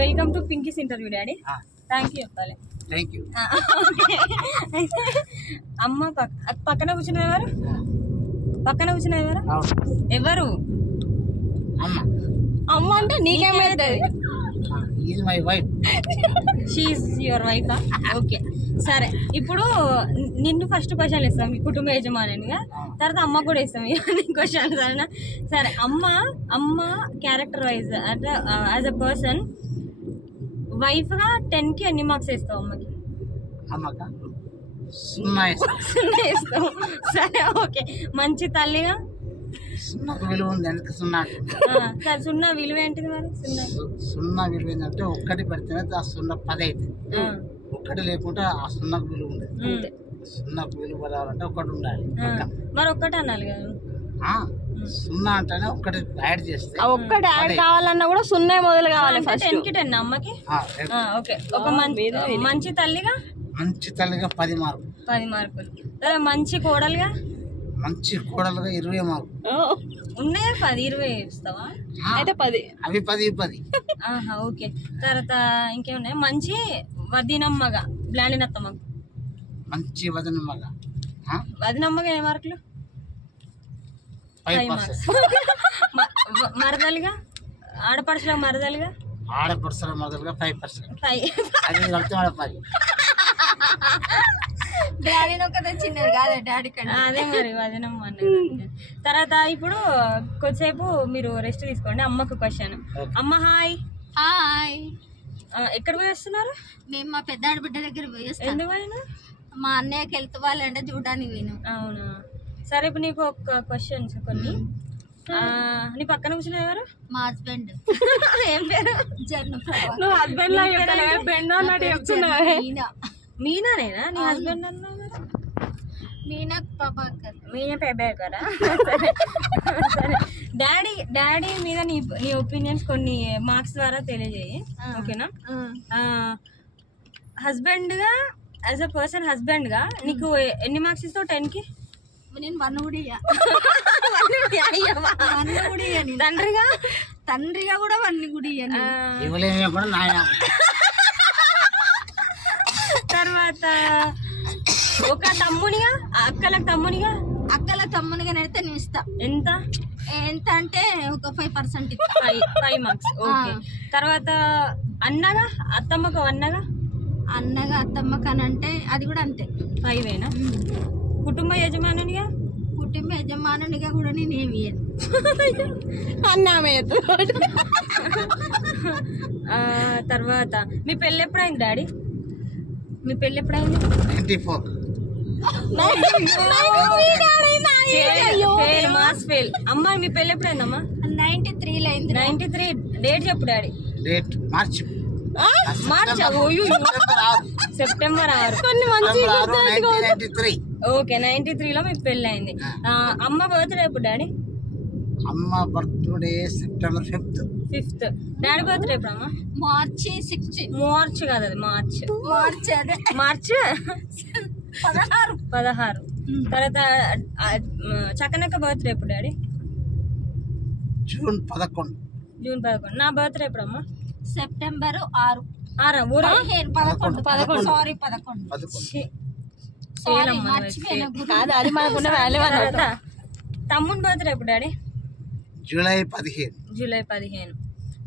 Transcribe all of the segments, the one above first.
Welcome to Pinky's interview daddy. Thank you చెప్పాలి. అమ్మ పక్కన కూర్చున్నది ఎవరు? పక్కన కూర్చున్నది ఎవరు? ఎవరు అమ్మ అంటే నీకేమైతుంది? షీఈస్ యువర్ వైఫా? ఓకే సరే. ఇప్పుడు నిన్ను ఫస్ట్ క్వశ్చన్లు ఇస్తాం మీ కుటుంబ యజమానిగా, తర్వాత అమ్మ కూడా ఇస్తాం క్వశ్చన్. సరేనా? సరే. అమ్మ క్యారెక్టర్ వైజ్ అంటే యాజ్ అ పర్సన్ వైఫ్ గా 10కి ఎన్ని మార్క్స్ వేస్తావు అమ్మకి? సున్నా వేస్తావు. సరే ఓకే. మంచి తల్లిగా? సున్నాకు విలువ ఉంది అందుకే సున్నా. సరే సున్నా విలువ ఏంటిది మరి? సున్నా విలువ ఏంటంటే ఒక్కటి పెడితేనే ఆ సున్నా 10 అవుతుంది. ఒక్కటి లేకుంటే ఆ సున్నాకు విలువ ఉండదు. సున్నాకు విలువ రావాలంటే ఒకటి ఉండాలి. మరి ఒక్కటి అనాలి కదా. సున్నా అంటేనే ఒక్కటి యాడ్ చేస్తే ఒక్కటి యాడ్ కావాలన్నా కూడా సున్నా మొదలు కావాలి. 10కి 10 అమ్మకి. ఓకే. ఒక మంచి తల్లిగా? మంచి తల్లిగా 10 మార్కులు. 10 మార్కులు. సరే. మంచి కోడలుగా? మంచి కోడలుగా 20 మార్కులు ఉన్నాయా? 10 20 ఇస్తావా? అయితే 10 అవి 10. ఓకే. తర్వాత ఇంకేమున్నాయి? మంచి వదినమ్మగా బ్లాండినత్తమ్మగా? మంచి వదినమ్మగా వదినమ్మగా ఏ మార్కులు? 5 మార్క్స్. మరదలుగా? ఆడపడుచుల మరదలుగా? ఆడపడుచుల మరదలుగా 5%. అది కలిసి 10. డాడీ ఒక్కదే చిన్నది కాదు డాడీ కన్నా. అదే మరి వదినమ్మ అన్నది. తర్వాత ఇప్పుడు కొద్దిసేపు మీరు రెస్ట్ తీసుకోండి. అమ్మకు క్వశ్చన్. అమ్మ హాయ్. హాయ్. ఎక్కడ పోయి వస్తున్నారు? మేము మా పెద్ద ఆడబిడ్డ దగ్గర పోయి వస్తాం. ఎందుకు పోయినా? మా అన్నయ్యకి హెల్త్ వాళ్ళంటే చూడడానికి పోయినాం. అవునా? సరే. ఇప్పుడు నీకు ఒక క్వశ్చన్స్ కొన్ని. నీ పక్కన కూర్చున్న ఎవరు? మా హస్బెండ్. ఏం పేరు? జన్ను. నువ్వు హస్బెండ్ మీనానేనా నీ హస్బెండ్ అన్నా? మీనా ప్రభాకర్. మీనా ప్రభాకరా? సరే. డాడీ మీద నీ ఒపీనియన్స్ కొన్ని మార్క్స్ ద్వారా తెలియజేయి. ఓకేనా? హస్బెండ్ గా యాజ్ అ పర్సన్ హస్బెండ్ గా నీకు ఎన్ని మార్క్స్ ఇస్తావు 10కి? నేను 1 కూడా ఇయ్య. తండ్రిగా కూడా 1 కూడా ఇయ్యను. తర్వాత ఒక తమ్మునిగా అక్కల తమ్మునిగా అయితే నేను ఇస్తా. ఎంత అంటే ఒక 5%. 5 మార్క్స్. ఓకే. తర్వాత అన్నగా అత్తమ్మకు అన్నగా అత్తమ్మకు అని అంటే అది కూడా అంతే 5ఏనా? కుటుంబ యజమానునిగా కూడా నేను ఏమి ఇయ్యను. తర్వాత మీ పెళ్ళి ఎప్పుడైంది డాడీ? మీ పెళ్ళి ఎప్పుడైంది? 94. అమ్మా మీ పెళ్ళి ఎప్పుడైందమ్మా? 93లో అయింది. 93 డేట్ చెప్పు daddy. Date March September 6. Okay. 93లో మీ పెళ్ళి అయింది. అమ్మ బర్త్డే ఎప్పుడు డాడీ? అమ్మ birthday September 5th. Daddy birthday ఎప్పుడు అమ్మా? మార్చి 6. మార్చ్ కాదు, అది మార్చ్. అదే మార్చ్ 16. తర్వాత చక్కనక్క బర్త్డే ఎప్పుడు డాడీ? జూన్ 11. నా బర్త్డే ఎప్పుడు అమ్మా? సెప్టెంబర్ 6. 11. సారీ 11. కాదు, అది మనకున్న వాల్యూ. తమ్ముని బర్త్డే ఎప్పుడు డాడీ? జూలై 15.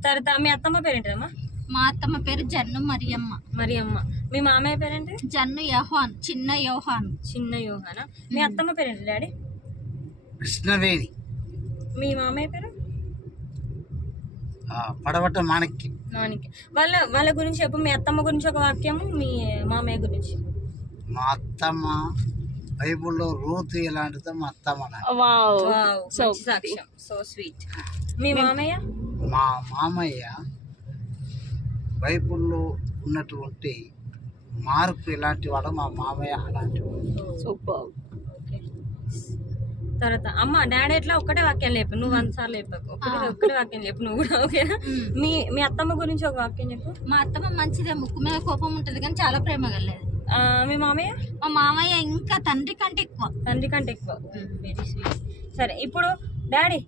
తర్వాత మీ అత్తమ్మ పేరేంటమ్మా? మా అత్తమ్మ పేరు జన్ను మరియమ్మ. మీ మామయ్య పేరేంటి? జన్ను యోహాన్. చిన్న యోహానా? మీ అత్తమ్మ పేరేంటి డాడీ? కృష్ణవేణి. మీ మామయ్య పేరు? పడవట మాణిక్యం. వాళ్ళ గురించి చెప్పు. మీ అత్తమ్మ గురించి ఒక వాక్యము, మీ మామయ్య గురించి. మా అత్తమ్మ బైబుల్లో రూతు ఎలాంటిదో మా అత్తమ్మ సాక్ష్యం. So sweet. మీ మామయ్య? మా మామయ్య బైబుల్లో ఉన్నటువంటి మార్పు ఎలాంటి వాడో మా మామయ్య అలాంటి వాడు. సూపర్. తర్వాత అమ్మ డాడీ ఎట్లా ఒక్కటే వాక్యం లేపు, నువ్వు 100 సార్లు చెప్పకు. ఒక్కటే వాక్యం చెప్పు నువ్వు కూడా. ఓకేనా? మీ అత్తమ్మ గురించి ఒక వాక్యం చెప్పు. మా అత్తమ్మ మంచిదే, ముక్కు మీద కోపం ఉంటది కానీ చాలా ప్రేమ గలది. మీ మామయ్య? మా మామయ్య ఇంకా తండ్రి కంటే ఎక్కువ. Very sweet. సరే. ఇప్పుడు డాడీ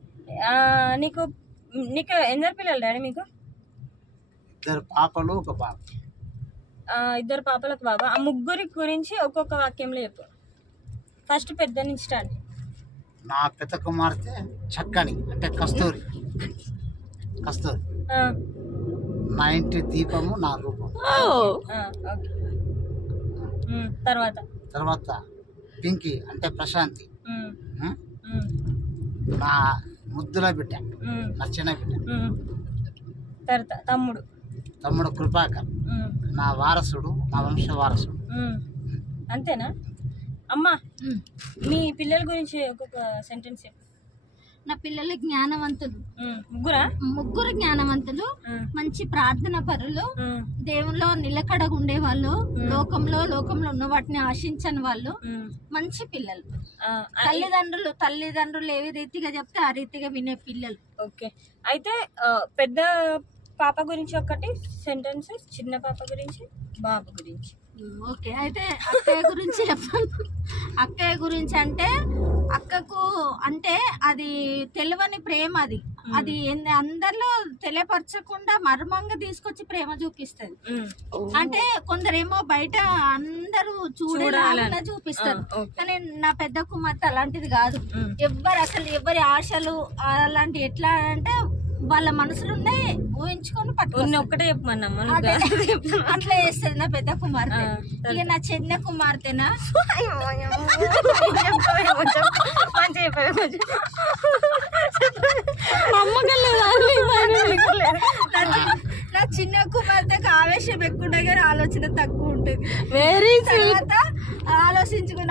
నీకు ఎందరు పిల్లలు డాడీ? మీకు 2 పాపలు 1 బాబు. 2 పాపలు 1 బాబా. ఆ ముగ్గురి గురించి ఒక్కొక్క వాక్యంలో చెప్పు. ఫస్ట్ పెద్ద నుంచి స్టార్ట్. నా పెద్ద కుమార్తె చక్కని అంటే కస్తూరి. నా ఇంటి దీపము నా రూపం. ఓకే. తర్వాత పింకీ అంటే ప్రశాంతి. నా ముద్దుల బిడ్డ, నా చిన్న బిడ్డ. తర్వాత తమ్ముడు కృపాకర్, నా వారసుడు, నా వంశ వారసుడు. అంతేనా అమ్మా? మీ పిల్లల గురించి ఒక్కొక్క సెంటెన్స్ చెప్పు. నా పిల్లలు జ్ఞానవంతులు. ముగ్గురు జ్ఞానవంతులు, మంచి ప్రార్థన పరులు, దేవుల్లో నిలకడగా ఉండేవాళ్ళు, లోకంలో ఉన్న వాటిని ఆశించని వాళ్ళు, మంచి పిల్లలు. తల్లిదండ్రులు ఏ రీతిగా చెప్తే ఆ రీతిగా వినే పిల్లలు. ఓకే. అయితే పెద్ద పాప గురించి ఒకటి సెంటెన్స్, చిన్న పాప గురించి, బాబు గురించి. ఓకే. అయితే అక్కయ్య గురించి చెప్పాను. అక్కయ్య గురించి అంటే అక్కకు అంటే అది తెలియని ప్రేమ. అది అందరిలో తెలియపరచకుండా మర్మంగా తీసుకొచ్చి ప్రేమ చూపిస్తుంది. అంటే కొందరేమో బయట అందరూ చూడాలని చూపిస్తారు, కానీ నా పెద్ద కుమార్తె అలాంటిది కాదు. ఎవరి ఆశలు అలాంటి ఎట్లా అంటే వాళ్ళ మనసులున్నే ఊహించుకొని పట్టుకుని ఒక్కటే చెప్పమన్నా అట్లా చేస్తుంది నా పెద్ద కుమార్తె. ఇక నా చిన్న కుమార్తెనా నా చిన్న కుమార్తెకు ఆవేశం ఎక్కువ, ఆలోచన తక్కువ ఉంటుంది. తర్వాత ఆలోచించుకున్న